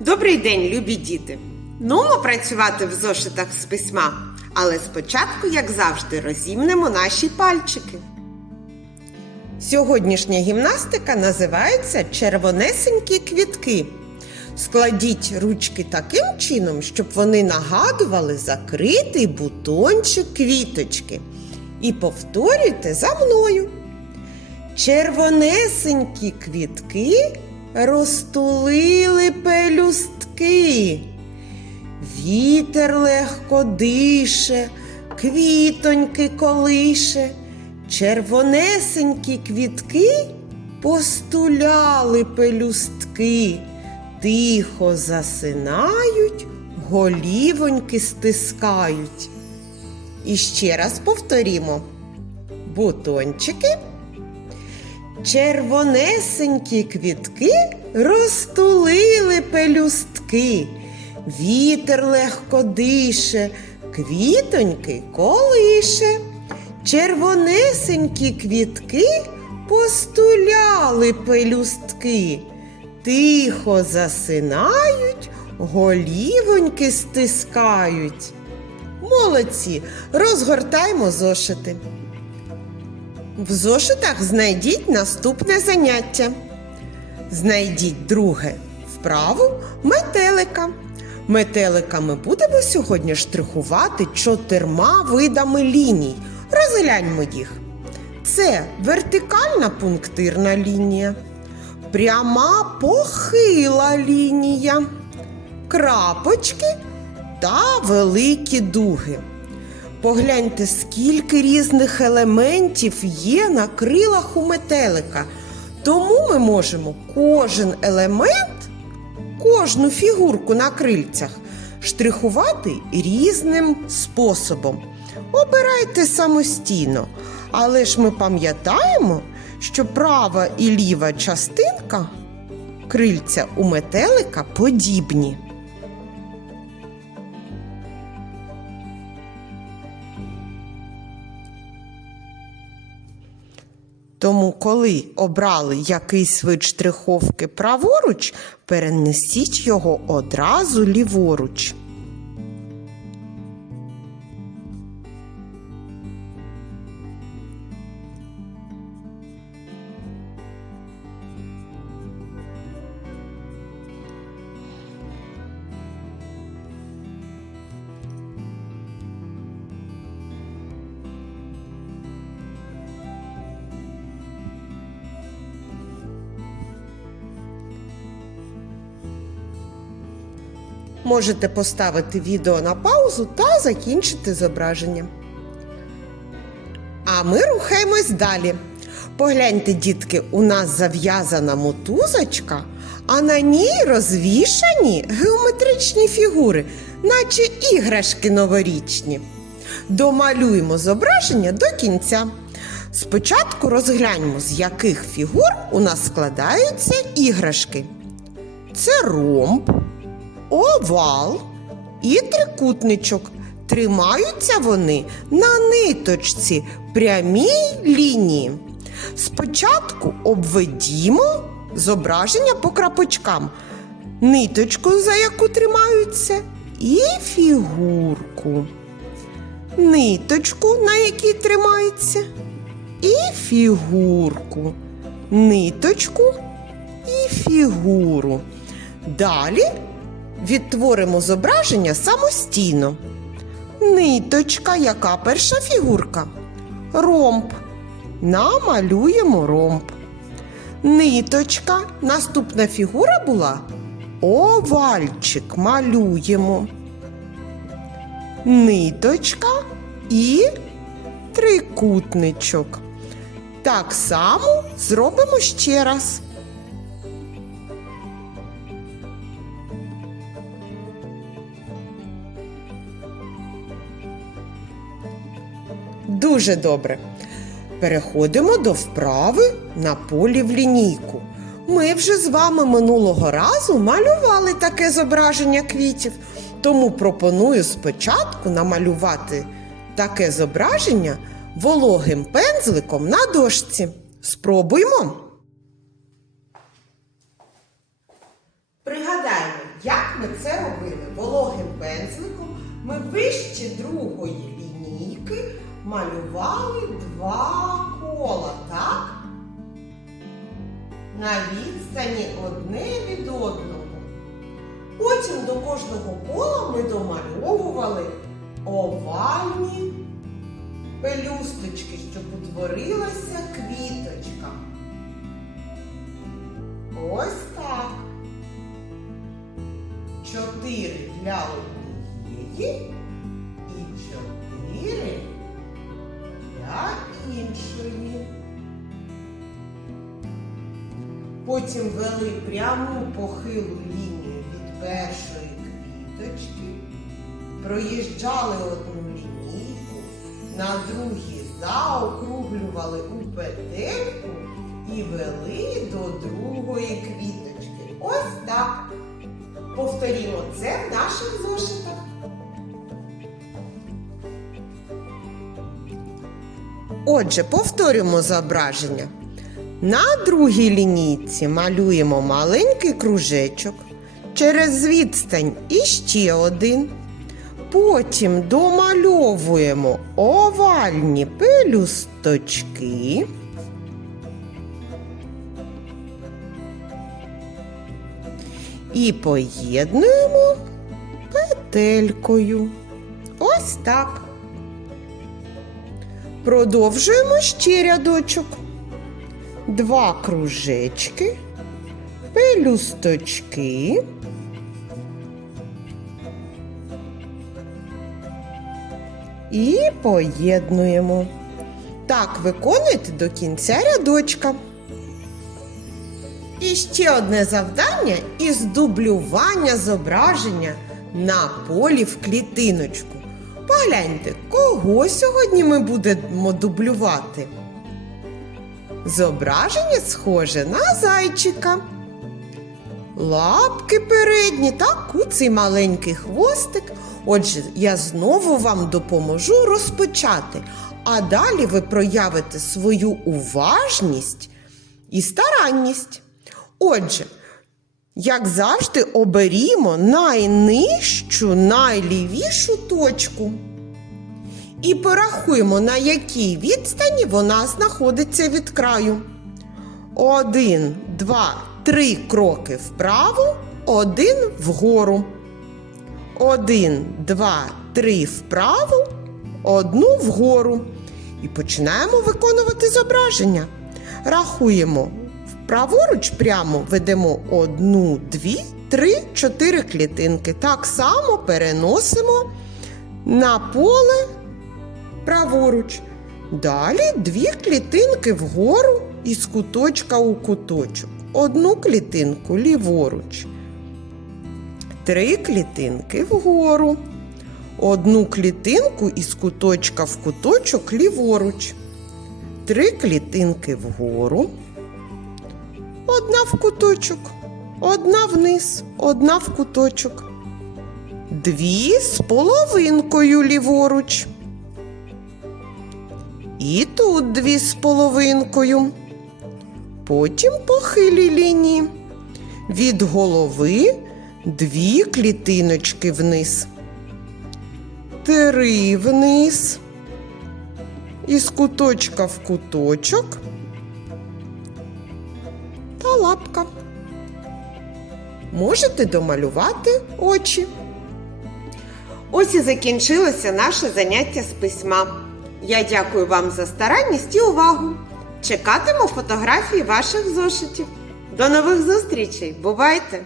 Добрий день, любі діти! Нумо працювати в зошитах з письма, але спочатку, як завжди, розімнемо наші пальчики. Сьогоднішня гімнастика називається червонесенькі квітки. Складіть ручки таким чином, щоб вони нагадували закритий бутончик квіточки. І повторюйте за мною. Червонесенькі квітки розтулили пелюстки. Вітер легко дише, квітоньки колише, червонесенькі квітки постуляли пелюстки, тихо засинають, голівоньки стискають. І ще раз повторімо. Бутончики Червонесенькі квітки розтулили пелюстки, вітер легко дише, квітоньки колише, червонесенькі квітки постуляли пелюстки, тихо засинають, голівоньки стискають. Молодці, розгортаймо зошити. В зошитах знайдіть наступне заняття. Знайдіть друге вправу метелика. Метелика ми будемо сьогодні штрихувати чотирма видами ліній. Розгляньмо їх. Це вертикальна пунктирна лінія, пряма похила лінія, крапочки та великі дуги. Погляньте, скільки різних елементів є на крилах у метелика. Тому ми можемо кожен елемент, кожну фігурку на крильцях штрихувати різним способом. Обирайте самостійно, але ж ми пам'ятаємо, що права і ліва частинка крильця у метелика подібні. Тому, коли обрали якийсь вид штриховки праворуч, перенесіть його одразу ліворуч. Можете поставити відео на паузу та закінчити зображення. А ми рухаємось далі. Погляньте, дітки, у нас зав'язана мотузочка, а на ній розвішані геометричні фігури, наче іграшки новорічні. Домалюємо зображення до кінця. Спочатку розгляньмо, з яких фігур у нас складаються іграшки. Це ромб, овал і трикутничок. Тримаються вони на ниточці прямій лінії. Спочатку обведімо зображення по крапочкам, ниточку, за яку тримаються, і фігурку. Ниточку, на якій тримається, і фігурку. Ниточку і фігуру. Далі відтворимо зображення самостійно. Ниточка, яка перша фігурка? Ромб. Намалюємо ромб. Ниточка. Наступна фігура була овальчик. Малюємо. Ниточка і трикутничок. Так само зробимо ще раз. Дуже добре. Переходимо до вправи на полі в лінійку. Ми вже з вами минулого разу малювали таке зображення квітів, тому пропоную спочатку намалювати таке зображення вологим пензликом на дошці. Спробуймо. Пригадаємо, як ми вище другої лінійки малювали два кола, так? На відстані одне від одного. Потім до кожного кола ми домальовували овальні пелюсточки, щоб утворилася квіточка. Ось так. Чотири для однієї для іншої. Потім вели пряму похилу лінію від першої квіточки, проїжджали одну лінійку, на другій заокруглювали у петельку і вели до другої квіточки. Ось так. Повторімо це в наших зошитах. Отже, повторюємо зображення. На другій лінійці малюємо маленький кружечок, через відстань іще один. Потім домальовуємо овальні пелюсточки. І поєднуємо петелькою. Ось так. Продовжуємо ще рядочок. Два кружечки, пелюсточки. І поєднуємо. Так, виконуйте до кінця рядочка. І ще одне завдання із дублювання зображення на полі в клітиночку. Погляньте, кого сьогодні ми будемо дублювати. Зображення схоже на зайчика. Лапки передні та куций маленький хвостик. Отже, я знову вам допоможу розпочати, а далі ви проявите свою уважність і старанність. Отже, як завжди, оберімо найнижчу, найлівішу точку. І порахуємо, на якій відстані вона знаходиться від краю. Один, два, три кроки вправо, один вгору. Один, два, три вправо, одну вгору. І починаємо виконувати зображення. Рахуємо праворуч прямо ведемо одну, дві, три, чотири клітинки. Так само переносимо на поле праворуч. Далі дві клітинки вгору із куточка у куточок. Одну клітинку ліворуч. Три клітинки вгору. Одну клітинку із куточка в куточок ліворуч. Три клітинки вгору. Одна в куточок, одна вниз, одна в куточок. Дві з половинкою ліворуч. І тут дві з половинкою. Потім похилі лінії. Від голови дві клітиночки вниз. Три вниз. Із куточка в куточок Можете домалювати очі. Ось і закінчилося наше заняття з письма. Я дякую вам за старанність і увагу. Чекатиму фотографії ваших зошитів. До нових зустрічей! Бувайте!